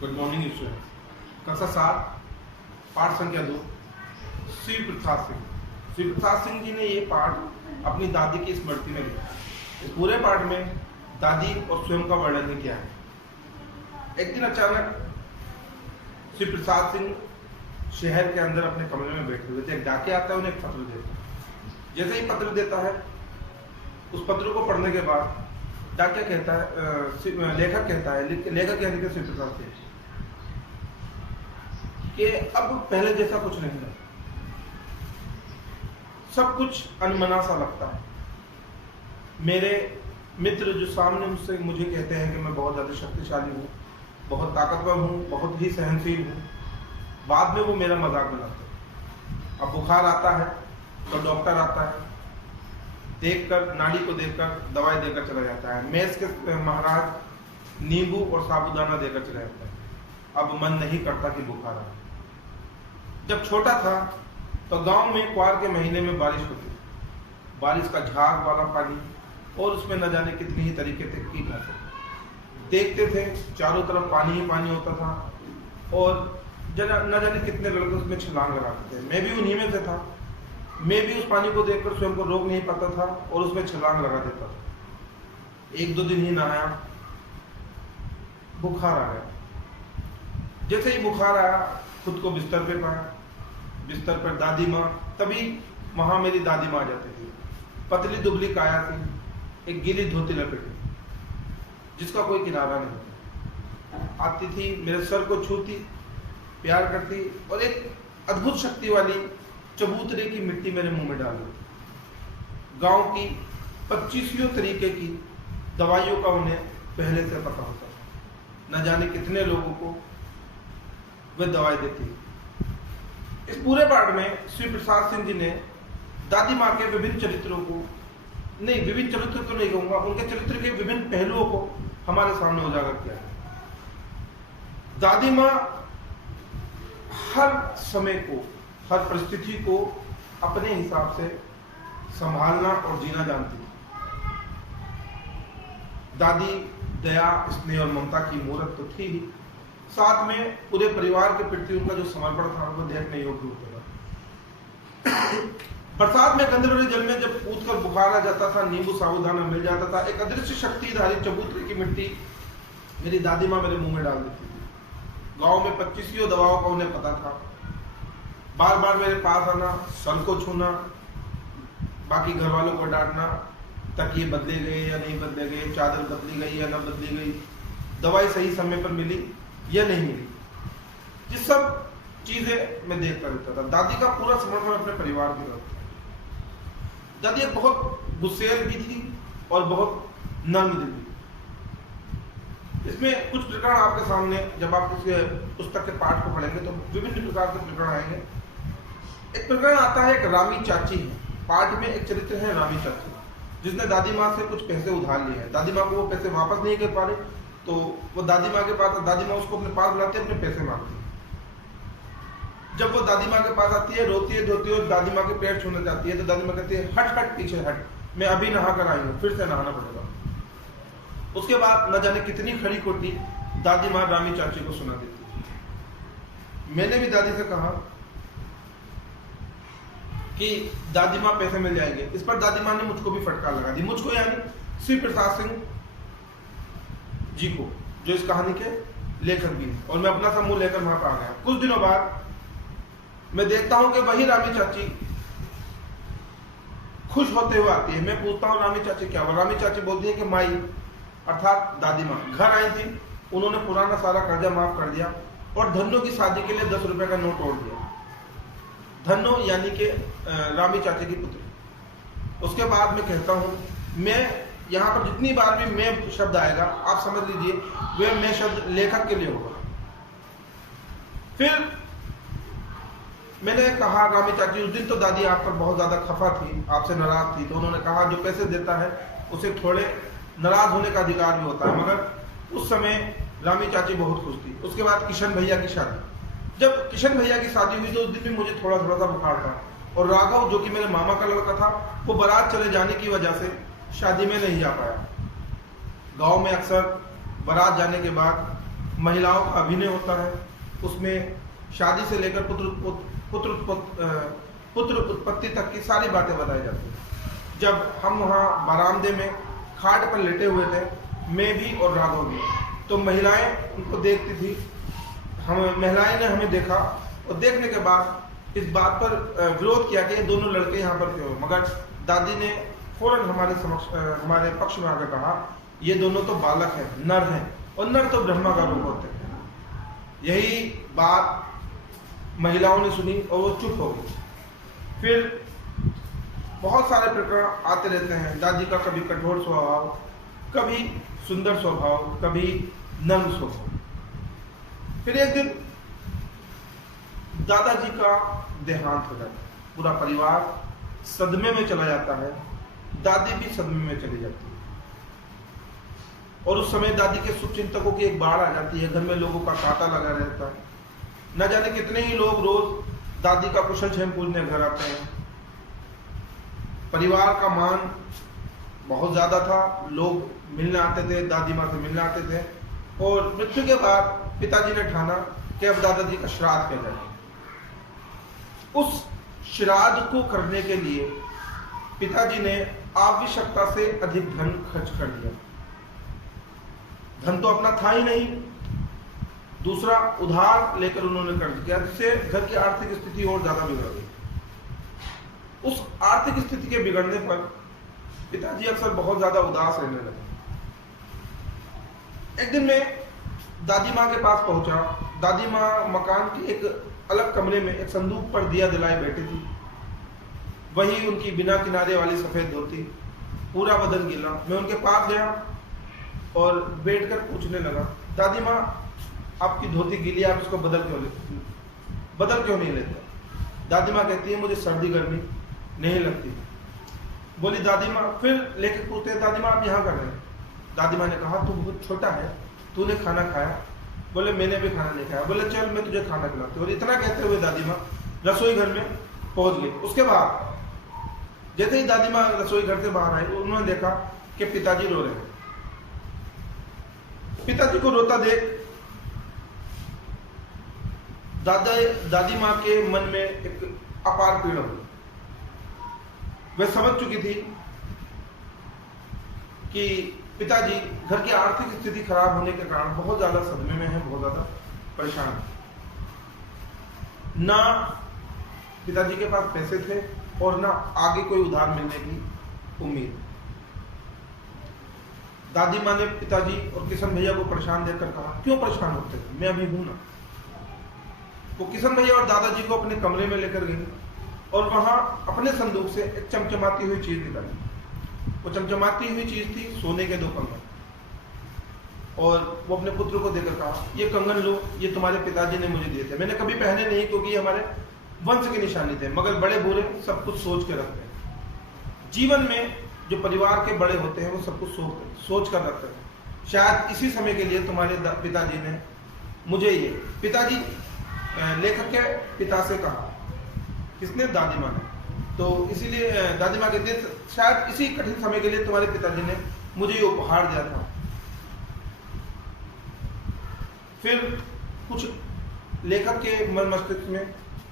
Good morning student. कक्षा 7 पाठ संख्या 2 श्री प्रसाद सिंह। श्री प्रसाद सिंह जी ने ये पाठ अपनी दादी की स्मृति में लिखा। इस पूरे पाठ में दादी और स्वयं का वर्णन किया है। एक दिन अचानक श्री प्रसाद सिंह शहर के अंदर अपने कमरे में बैठे हुए थे। एक डाकिया आता है, उन्हें एक पत्र देता है। जैसे ही पत्र देता है, उस पत्र को पढ़ने के बाद डाकिया कहता है, लेखक कहता है, लेखक यानी कि श्री प्रसाद सिंह, कि अब पहले जैसा कुछ नहीं है, सब कुछ अनमना सा लगता है। मेरे मित्र जो सामने मुझे कहते हैं कि मैं बहुत ज़्यादा शक्तिशाली हूँ, बहुत ताकतवर हूँ, बहुत ही सहनशील हूँ, बाद में वो मेरा मजाक बनाते हैं। अब बुखार आता है तो डॉक्टर आता है, देखकर नाड़ी को देखकर दवाई देकर चला जाता है। मेस के महाराज नींबू और साबुदाना देकर चला जाता है। अब मन नहीं करता कि बुखार आए। जब छोटा था तो गांव में क्वार के महीने में बारिश होती, बारिश का झाग वाला पानी और उसमें न जाने कितनी ही तरीके से कीटनाशक देखते थे। चारों तरफ पानी ही पानी होता था और न जाने कितने लड़के उसमें छलांग लगाते थे। मैं भी उन्हीं में से था। मैं भी उस पानी को देखकर स्वयं को रोक नहीं पाता था और उसमें छलांग लगा देता था। 1-2 दिन ही नहाया, बुखार आ गया। जैसे ही बुखार आया, खुद को बिस्तर पे पाया। बिस्तर पर दादी माँ, तभी वहां मेरी दादी माँ आ जाती थी। पतली दुबली काया थी, एक गीली धोती लपेटी, जिसका कोई किनारा नहीं। आती थी, मेरे सर को छूती, प्यार करती और एक अद्भुत शक्ति वाली चबूतरे की मिट्टी मेरे मुंह में डाल दी। गांव की 25 तरीके की दवाइयों का उन्हें पहले से पता होता था। न जाने कितने लोगों को वे दवाई देती। इस पूरे पाठ में श्री प्रसाद सिंह जी ने दादी माँ के विभिन्न चरित्रों को, नहीं विभिन्न चरित्र तो नहीं कहूंगा, उनके चरित्र के विभिन्न पहलुओं को हमारे सामने उजागर किया है। दादी माँ हर समय को, हर परिस्थिति को अपने हिसाब से संभालना और जीना जानती थी। दादी दया, स्नेह और ममता की मूर्त तो थी ही, साथ में पूरे परिवार के प्रति उनका जो समर्पण था वो देखने योग्य होता था। बरसात में गंदे भरे जल में जब कूदकर बुखार आ जाता था, नींबू साबुदाना मिल जाता था, एक अदृश्य शक्तिधारी चबूतरे की मिट्टी मेरी दादी माँ मेरे मुंह में डाल देती थी। गांव में 25 दवाओं का उन्हें पता था। बार बार मेरे पास आना, सर को छूना, बाकी घर वालों को डांटना, तकिए बदले गए या नहीं बदले गए, चादर बदली गई या न बदली गई, दवाई सही समय पर मिली या नहीं मिली, ये सब चीजें मैं देखता रहता था। दादी का पूरा समर्पण अपने परिवार की तरफ था। दादी एक बहुत गुस्सेल भी थी और बहुत नर्म दिल भी। इसमें कुछ प्रकरण आपके सामने, जब आप इस पुस्तक के पाठ को पढ़ेंगे तो विभिन्न प्रकार के प्रकरण आएंगे। एक प्रकरण आता है, एक रामी चाची है। पाठ में एक चरित्र है रामी चाची, जिसने दादी माँ से कुछ पैसे उधार लिए हैं। दादी माँ को वो पैसे वापस नहीं कर पा रहे, तो वो दादी माँ के पास, दादी माँ उसको अपने पास बुलाती है, अपने पैसे मांगती है। जब वो दादी माँ के पास आती है, रोती है, धोती है, दादी माँ के पैर छूने जाती है, तो दादी माँ कहती है, हट हट पीछे हट, मैं अभी नहा कर आई हूँ, फिर से नहाना पड़ेगा। उसके बाद न जाने कितनी खड़ी खोटी दादी माँ रामी चाची को सुना देती। मैंने भी दादी से कहा कि दादी माँ पैसे मिल जाएंगे। इस पर दादी माँ ने मुझको भी फटकार लगा दी। मुझको यानी श्री प्रसाद सिंह जी को, जो इस कहानी के लेखक भी हैं। और मैं अपना सा मुंह लेकर वहां पर आ गया। कुछ दिनों बाद मैं देखता हूं कि वही रामी चाची खुश होते हुए आती है। मैं पूछता हूं, रामी चाची क्या हुआ? रामी चाची बोलती है कि माई अर्थात दादी माँ घर आई थी, उन्होंने पुराना सारा कर्जा माफ कर दिया और धन्नो की शादी के लिए 10 रुपए का नोट तोड़ दिया। धन्नो यानी कि रामी चाची की पुत्री। उसके बाद मैं कहता हूं, मैं यहाँ पर जितनी बार भी मैं शब्द आएगा, आप समझ लीजिए वे मैं शब्द लेखक के लिए होगा। फिर मैंने कहा, रामी चाची उस दिन तो दादी आप पर बहुत ज्यादा खफा थी, आपसे नाराज थी, तो उन्होंने कहा जो पैसे देता है उसे थोड़े नाराज होने का अधिकार भी होता है। मगर उस समय रामी चाची बहुत खुश थी। उसके बाद किशन भैया की शादी, जब किशन भैया की शादी हुई तो उस दिन भी मुझे थोड़ा थोड़ा सा बुखार था और राघव जो कि मेरे मामा का लड़का था, वो बारात चले जाने की वजह से शादी में नहीं जा पाया। गांव में अक्सर बारात जाने के बाद महिलाओं का अभिनय होता है, उसमें शादी से लेकर पुत्र उत्पत्ति तक की सारी बातें बताई जाती हैं। जब हम वहाँ बरामदे में खाट पर लेटे हुए थे, मैं भी और राघव भी, तो महिलाएं उनको देखती थी। महिलाएं ने हमें देखा और देखने के बाद इस बात पर विरोध किया कि ये दोनों लड़के यहाँ पर क्यों, मगर दादी ने फौरन हमारे पक्ष में आकर कहा, ये दोनों तो बालक हैं, नर हैं, और नर तो ब्रह्मा का रूप होते हैं। यही बात महिलाओं ने सुनी और वो चुप हो गई। फिर बहुत सारे प्रकरण आते रहते हैं। दादी का कभी कठोर स्वभाव, कभी सुंदर स्वभाव, कभी नम्र स्वभाव। फिर एक दिन दादाजी का देहांत हो जाता है, पूरा परिवार सदमे में चला जाता है, दादी भी सदमे में चली जाती है। और उस समय दादी के शुभचिंतकों की एक बाढ़ आ जाती है, घर में लोगों का तांता लगा रहता है। न जाने कितने ही लोग रोज दादी का कुशल क्षेम पूछने घर आते हैं। परिवार का मान बहुत ज्यादा था, लोग मिलने आते थे, दादी माँ से मिलने आते थे। और मृत्यु के बाद पिताजी ने ठाना कि अब दादाजी का श्राद्ध किया जाए। उस श्राद्ध को करने के लिए पिताजी ने आवश्यकता से अधिक धन खर्च कर दिया। धन तो अपना था ही नहीं, दूसरा उधार लेकर उन्होंने कर्ज किया, जिससे घर की आर्थिक स्थिति और ज्यादा बिगड़ गई। उस आर्थिक स्थिति के बिगड़ने पर पिताजी अक्सर बहुत ज्यादा उदास रहने लगे। एक दिन मैं दादी माँ के पास पहुंचा। दादी माँ मकान के एक अलग कमरे में एक संदूक पर दिया जलाए बैठी थी। वही उनकी बिना किनारे वाली सफेद धोती, पूरा बदन गीला। मैं उनके पास गया और बैठकर पूछने लगा, दादी माँ आपकी धोती गीली, आप इसको बदल क्यों नहीं लेते? दादी माँ कहती है, मुझे सर्दी गर्मी नहीं लगती। बोली दादी माँ, फिर लेके पूछते हैं, दादी माँ आप यहाँ कर रहे हैं? दादी माँ ने कहा, तू बहुत छोटा है, तूने खाना खाया? बोले मैंने भी खाना नहीं खाया। बोले चल मैं तुझे खाना खिलाती हूँ। और इतना कहते हुए दादी माँ रसोई घर में पहुंच गई। उसके बाद जैसे ही दादी माँ रसोई घर से बाहर आई, उन्होंने देखा कि पिताजी रो रहे हैं। पिताजी को रोता देख दादी माँ के मन में एक अपार पीड़ा हुई। वह समझ चुकी थी कि पिताजी घर की आर्थिक स्थिति खराब होने के कारण बहुत ज्यादा सदमे में है, बहुत ज्यादा परेशान है। ना पिताजी के पास पैसे थे और ना आगे कोई उधार मिलने की उम्मीद। दादी माँ ने पिताजी और किशन भैया को परेशान देखकर कहा, क्यों परेशान होते थे, मैं अभी हूं ना। वो किशन भैया और दादाजी को अपने कमरे में लेकर गई और वहां अपने संदूक से एक चमचमाती हुई चीज निकाली। वो चमचमाती हुई चीज थी सोने के 2 कंगन। और वो अपने पुत्र को देकर कहा, ये कंगन लो, ये तुम्हारे पिताजी ने मुझे दिए थे। मैंने कभी पहने नहीं क्योंकि ये हमारे वंश की निशानी थे, मगर बड़े बूढ़े सब कुछ सोच के रखते हैं। जीवन में जो परिवार के बड़े होते हैं वो सब कुछ सोच कर रखते हैं। शायद इसी समय के लिए तुम्हारे पिताजी ने मुझे ये, पिताजी लेखक के पिता से कहा, किसने? दादी माँ ने। तो इसीलिए दादी माँ कहती है, शायद इसी कठिन समय के लिए तुम्हारे पिताजी ने मुझे ये उपहार दिया था। फिर कुछ लेखक के मन मस्तिष्क में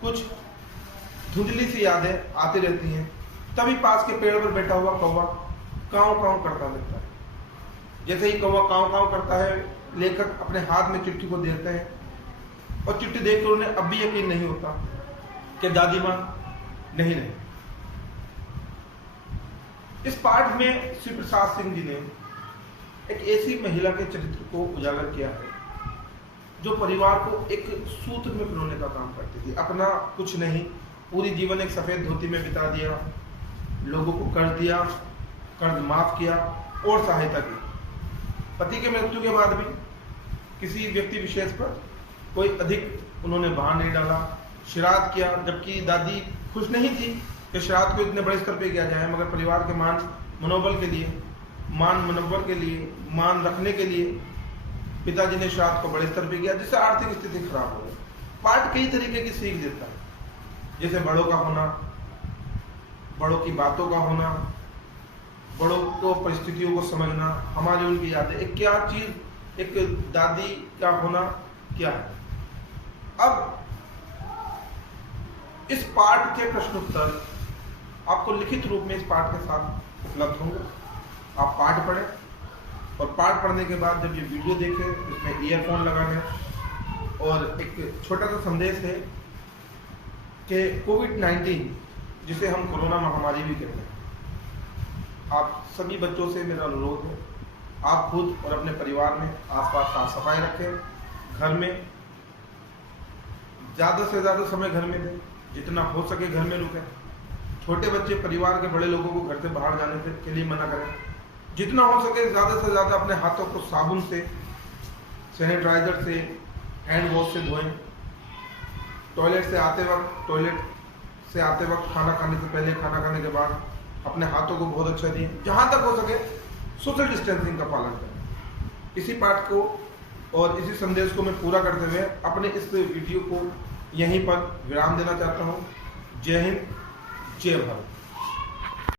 कुछ धुंधली सी यादें आती रहती हैं। तभी पास के पेड़ पर बैठा हुआ कौवा काँव काँव करता रहता है। जैसे ही कौवा काँव काँव करता है, लेखक अपने हाथ में चिट्ठी को देखते हैं और चिट्ठी देखकर उन्हें अब भी यकीन नहीं होता कि दादी माँ नहीं रही। इस पाठ में श्री प्रसाद सिंह जी ने एक ऐसी महिला के चरित्र को उजागर किया है जो परिवार को एक सूत्र में पिरोने का काम करती थी। अपना कुछ नहीं, पूरी जीवन एक सफेद धोती में बिता दिया, लोगों को कर्ज दिया, कर्ज माफ किया और सहायता की। पति के मृत्यु के बाद भी किसी व्यक्ति विशेष पर कोई अधिक उन्होंने भार नहीं डाला। श्राद्ध किया, जबकि दादी खुश नहीं थी कि श्राद्ध को इतने बड़े स्तर पे किया जाए, मगर परिवार के मान मनोबल के लिए, मान रखने के लिए पिताजी ने श्राद्ध को बड़े स्तर पे किया, जिससे आर्थिक स्थिति खराब हो गई। पाठ कई तरीके की सीख देता है, जैसे बड़ों का होना, बड़ों की बातों का होना, बड़ों को परिस्थितियों को समझना, हमारी उनकी यादें, एक क्या चीज एक दादी का होना क्या है। अब इस पाठ के प्रश्न उत्तर आपको लिखित रूप में इस पाठ के साथ उपलब्ध होंगे। आप पाठ पढ़ें और पाठ पढ़ने के बाद जब ये वीडियो देखें इसमें ईयरफोन लगा लें। और एक छोटा सा संदेश है कि कोविड-19 जिसे हम कोरोना महामारी भी कहते हैं, आप सभी बच्चों से मेरा अनुरोध है, आप खुद और अपने परिवार में आसपास साफ सफाई रखें। घर में ज़्यादा से ज़्यादा समय घर में दें, जितना हो सके घर में रुकें। छोटे बच्चे परिवार के बड़े लोगों को घर से बाहर जाने के लिए मना करें। जितना हो सके ज़्यादा से ज़्यादा अपने हाथों को साबुन से, सैनिटाइजर से, हैंड वॉश से धोएं। टॉयलेट से आते वक्त खाना खाने से पहले, खाना खाने के बाद अपने हाथों को बहुत अच्छा दें। जहाँ तक हो सके सोशल डिस्टेंसिंग का पालन करें। इसी पाठ को और इसी संदेश को मैं पूरा करते हुए अपने इस वीडियो को यहीं पर विराम देना चाहता हूँ। जय हिंद, जय भारत।